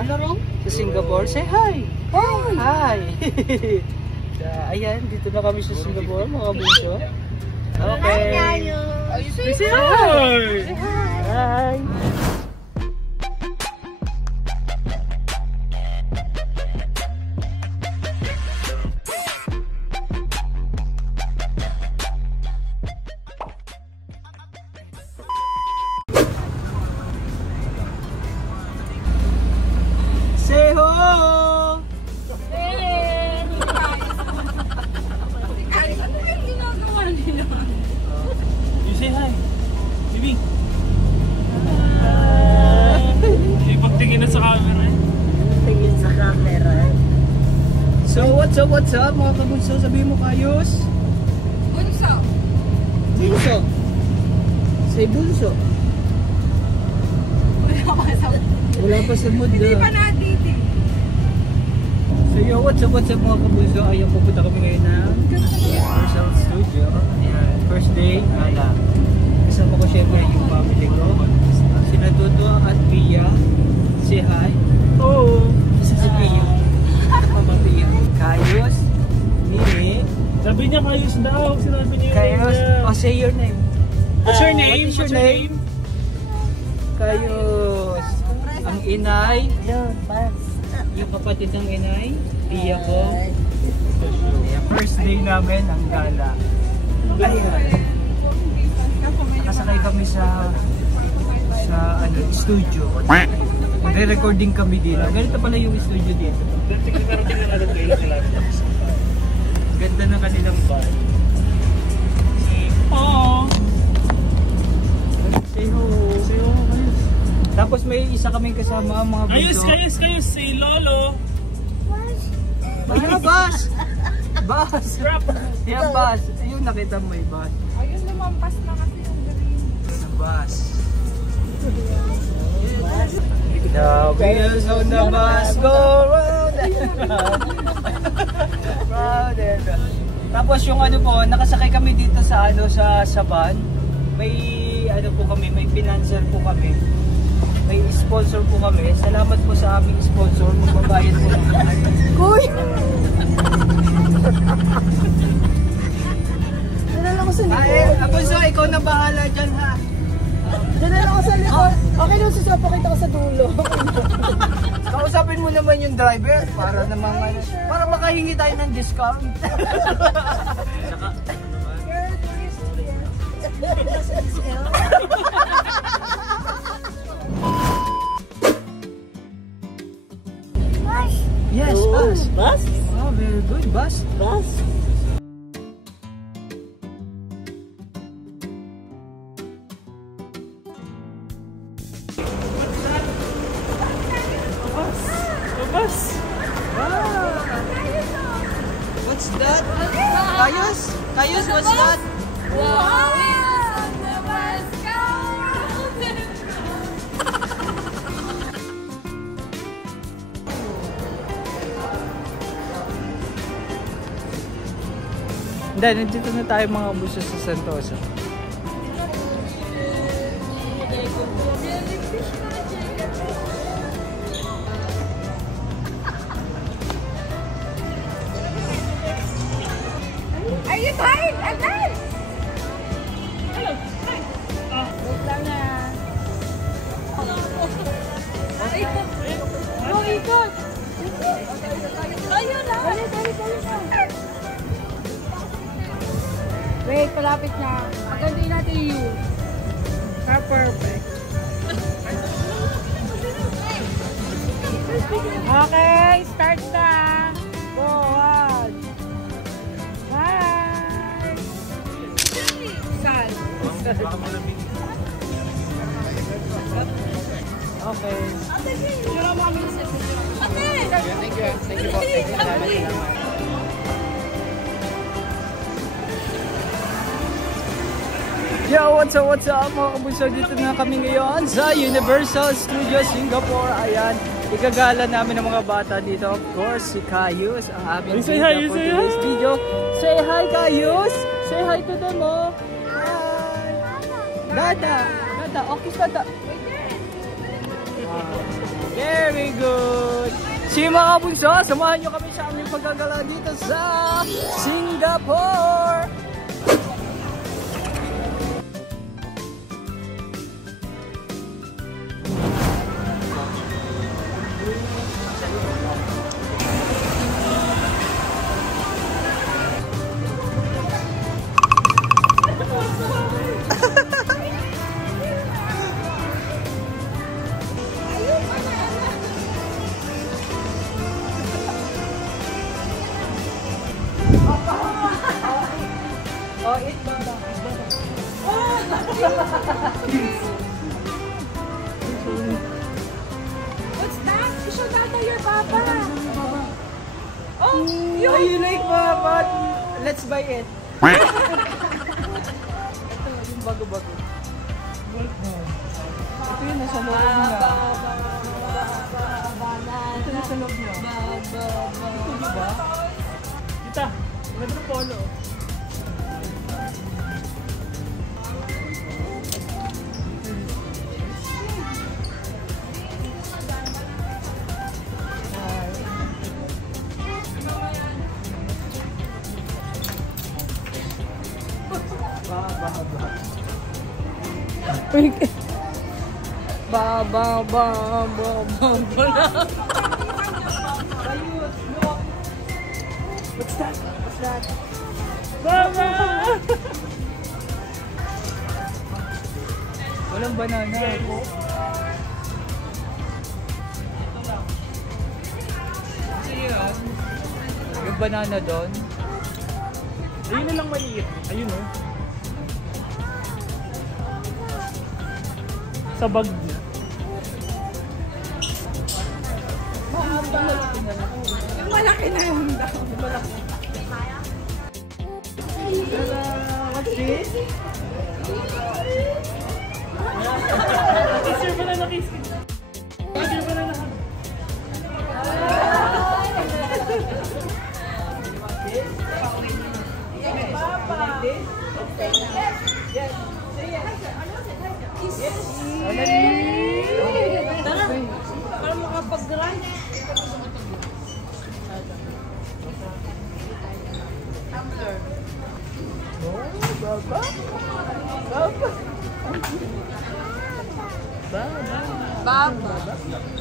Singapore. Sa Singapore. Say hi! Hi! Ayan, dito na kami sa Singapore, mga bunso. Okay. Say hi! Hi! Say ho! You say hi, Bibi. Ipagtingin na sa camera. Tingin sa camera. So what's up mga kabunso? Sabihin mo kayos? Bunso. Bunso? Say bunso. Wala pa sa mood. Hindi pa natiti. So yo, what's up mga kabunso? Ayun, pupunta kami ngayon ng Universal Studio. Ayan, first day, kasama ko syempre yung family ko. Sina Toto at Pia. Say hi. Oh! Isa si Pia. Mama Pia. Kayos. Mimi. Sabi niya Kayos daw. Sinabi niya Kayos. Oh, say your name. What's your name? What is your name? Kayos. Ang inay. Yung kapatid ng inay. Pia ko. Ayan, first day namin ang gala. Ayun. Nakasakay kami sa studio. Magre-recording kami dito. Ganito pala yung studio dito. Ganda ng kanilang bar. Oh! Say ho! Say ho, Kayos. Tapos may isa kaming kasama mga bunso. Kayos, say Lolo. Ayun, bus! Bus! Yan, bus! Ayun, nakita mo yung bus. Ayun, lumampas na kasi yung galing. Yung bus. The wheels on the bus go round and round. Round and round. Tapos yung ano po, nakasakay kami dito sa sa van. May po kami, may financer po kami. May sponsor po kami. Salamat po sa aming sponsor. Magbabayad po lang. Kuy! Diyan lang ako sa likod. Abunso, ikaw na bahala dyan ha. Diyan lang ako sa likod. Okay lang, susapakita ko sa dulo. Kausapin mo naman yung driver para naman para makahingi tayo ng discount. Yes, bus. Bus? Oh, very good, bus. Bus? Bus? What's that? Kayos? Kayos, what's that? Wow! Hindi, nandito na tayo mga buso sa Sentosa. Are you tired? Advance! Hello! Hi! Wait lang na. Ikot! Ayun lang! Dali! Wait, palapit na. Pagandahin natin yung perfect. Okay, start na. Go on. Bye. Sal. Okay. Sure mo kami sa Ate! Thank you. Thank you po. Thank you. Yo, what's up mga kabunso? Dito na kami ngayon sa Universal Studios Singapore. Ayan, igagala namin ng mga bata dito. Of course, si Kayus, ang aming bida for today's video. Say hi, Kayus! Say hi to them, oh! Hi! Dada! Okay, Dada! Very good. Si mga bunso, samahan nyo kami sa aming paggagala dito sa Singapore. Oh, eat baba. What's that? You should not know your papa. Oh, Oh, you like baba? Let's buy it. Ito, yung bago-bago. Ito yun, nasa loob niya. Ito nasa loob niya. Ito, diba? Tita, ganda polo. What's that? What's that? Baba! Walang banana. Kasi yun, yung banana doon. Ayun na lang maliit. Ayun oh. Sa bag niya. Yung malaki na yun daw. What's this? Kiss your banana, kiss. Kiss your banana. Tara, para makapag-dry. Baba.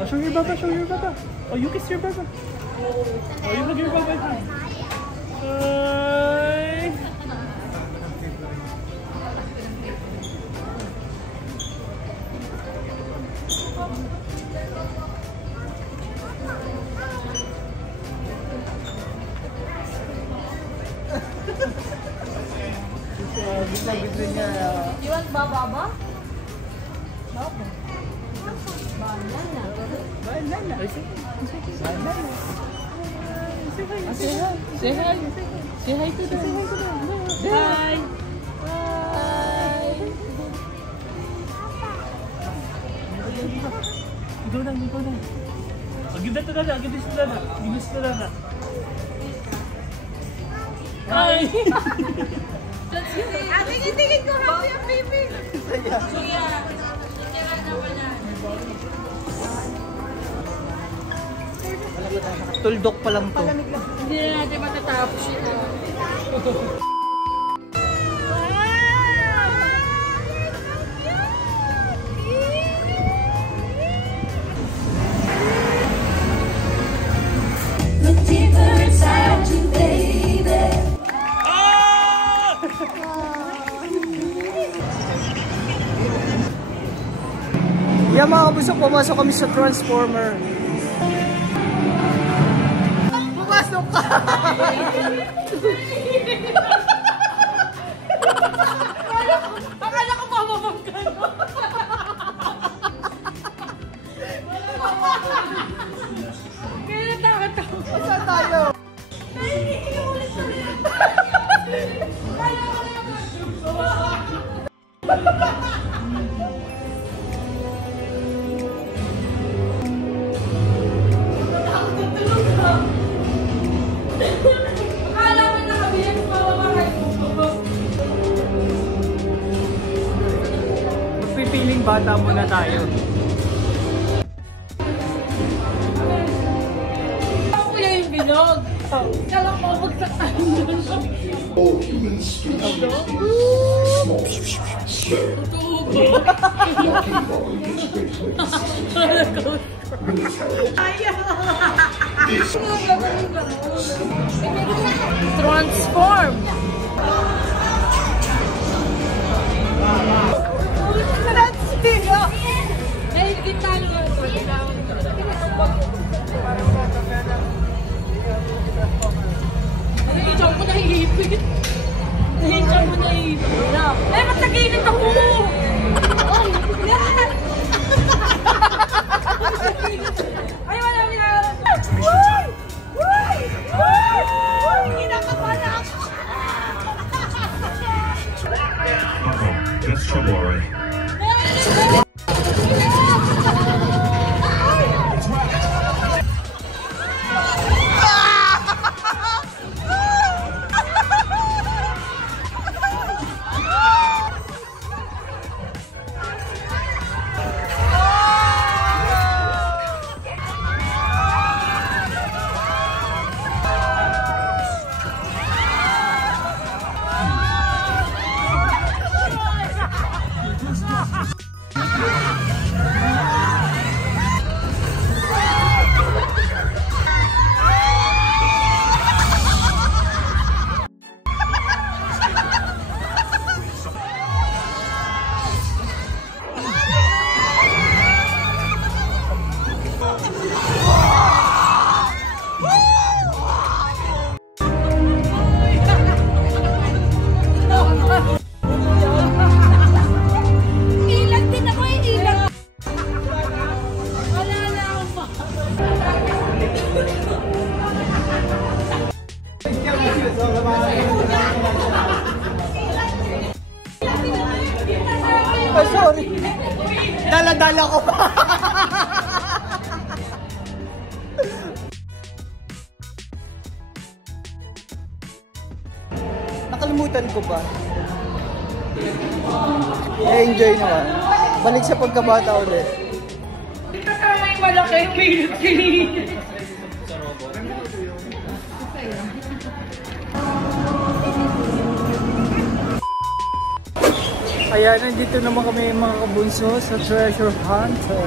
Oh, show your baba, show your baba. Oh, you kiss your baba. Oh, you hug your baba. Hi. Bigla niya. You want baba? Banana. Ay, say Banana. Say hi. Say hi. Say hi to them. Hi. Go na, go na. Oh, give that to Dada, give this to Dada. Give this to Dada. Hi. Tingin ko happy ang baby. Tuldok pa lang to. Hindi na natin matatapos ito. Look deeper inside you, baby. Yan mga kabusok, pumasok kami sa Transformer. Pumasok ka! Akala ko mababag ka no? Kaya natakot ako. Saan tayo? Akala ko nakabihan ko mamamakay ko. Magpipiling bata muna tayo. bilog. Kala ko magsaktan doon. All human species is small. So, lucky body is great with this. Transform. Ay, kita nyo ito. Nahihijaw ko nahihipit. Nahihijaw ko nahihipit. Ay, ba't nag-iinit ako? Ay, wala niya. Why? Why? Why? Kinakapala ako. That's trouble, alright. Oh, sorry. Dala-dala ko pa. Nakalimutan ko ba? I-enjoy naman. Balik sa pagkabata ulit. Ito ka may malaki. Pilit-pilit. Ayan, nandito naman kami mga kabunso sa Treasure Hunter.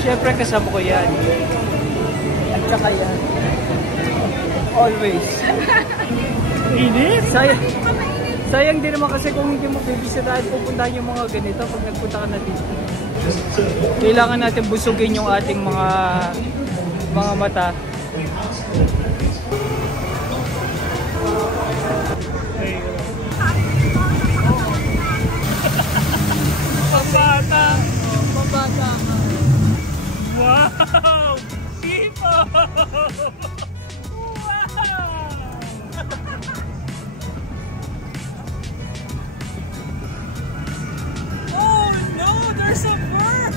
Siyempre kasama ko yan. At saka yan. Always. Init? Sayang din naman kasi kung hindi mo bibisitahin, pupuntahan yung mga ganito pag nagpunta ka na dito. Kailangan natin busugin yung ating mga mata. Pambata! Mabata ka. Wow! People! Wow! Oh no! There's a bird!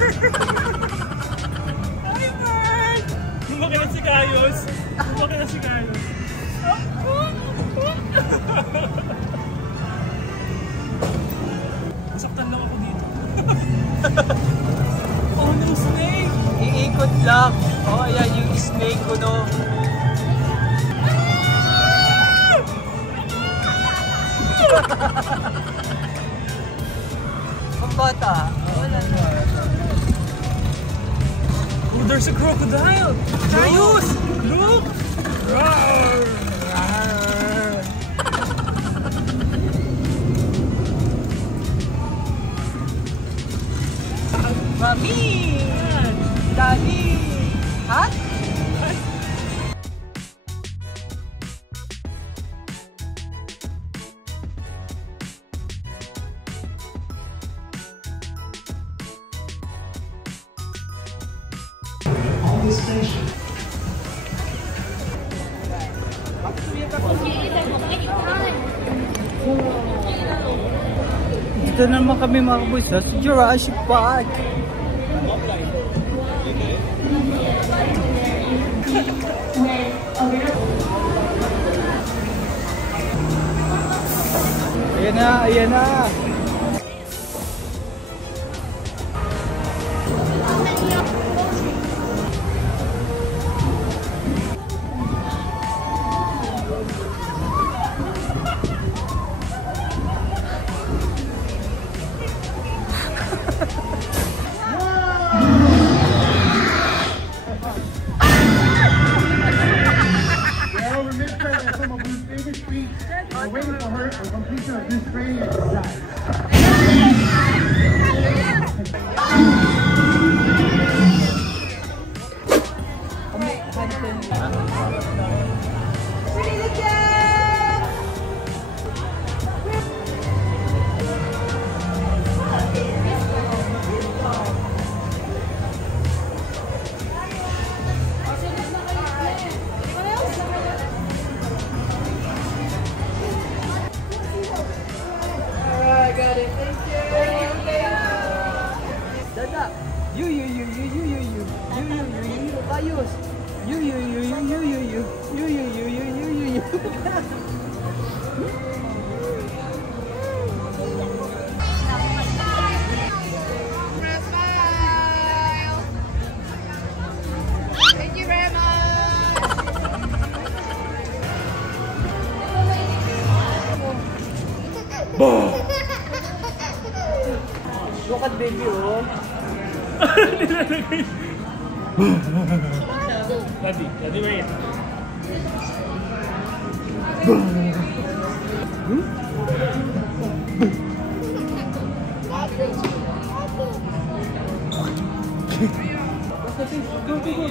Hi bird! Lumaki na si Kayos! Lumaki na si Kayos! Masaktan lang ako dito. Oh no, snake! Iikot lang. Oh, ayan yung snake ko, no. Pambata. Wala na. Oh, there's a crocodile! Kayos! Look! Roar! Roar! Mami! Daddy! Ha? Dito naman kami mga kabusa sa Jurassic Park. Ayan na, ayan na. We're mid-training at some of Blue's favorite streets. We're waiting for her for completion of this training exercise. Dada. You. Ayos. You. Smile. Thank you very Look at baby, oh. Daddy, wait. Go.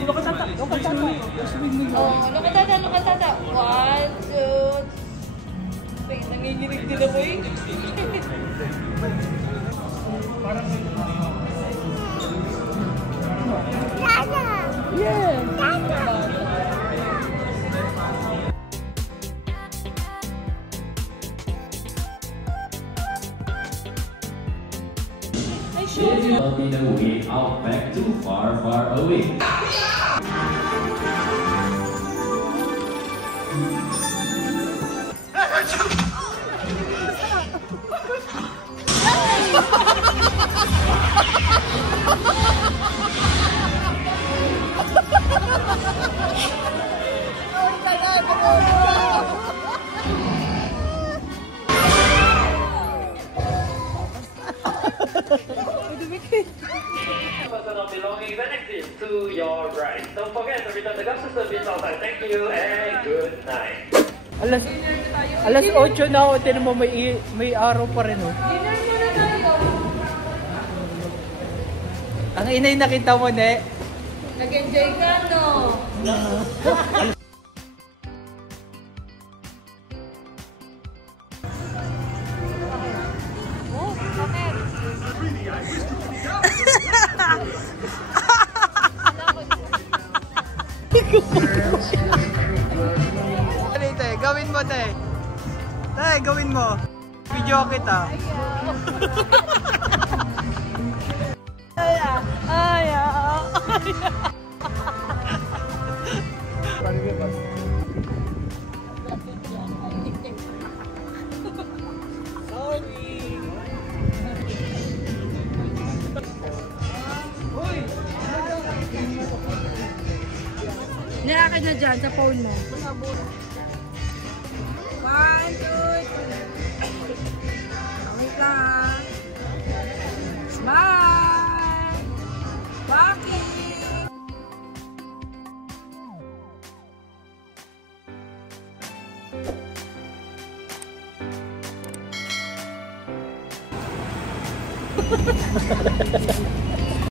Look at Tata. Oh, look at Tata. 1, 2. Wait, nanginginig din ako eh. Will be the way out back to far away. Person of belongings and exit to your right. Don't forget to return the gas service outside. Thank you and good night. Alas 8 na, tinan mo may araw pa rin, oh. Dinner muna tayo. Ang inay nakita mo, ne? Nag-enjoy ka, no? Oh, bakit? Te, gawin mo, te. Te, gawin mo. Video kita. Nilakad na dyan sa phone mo. 1, 2, 3. Wait lang. Smile! Walking!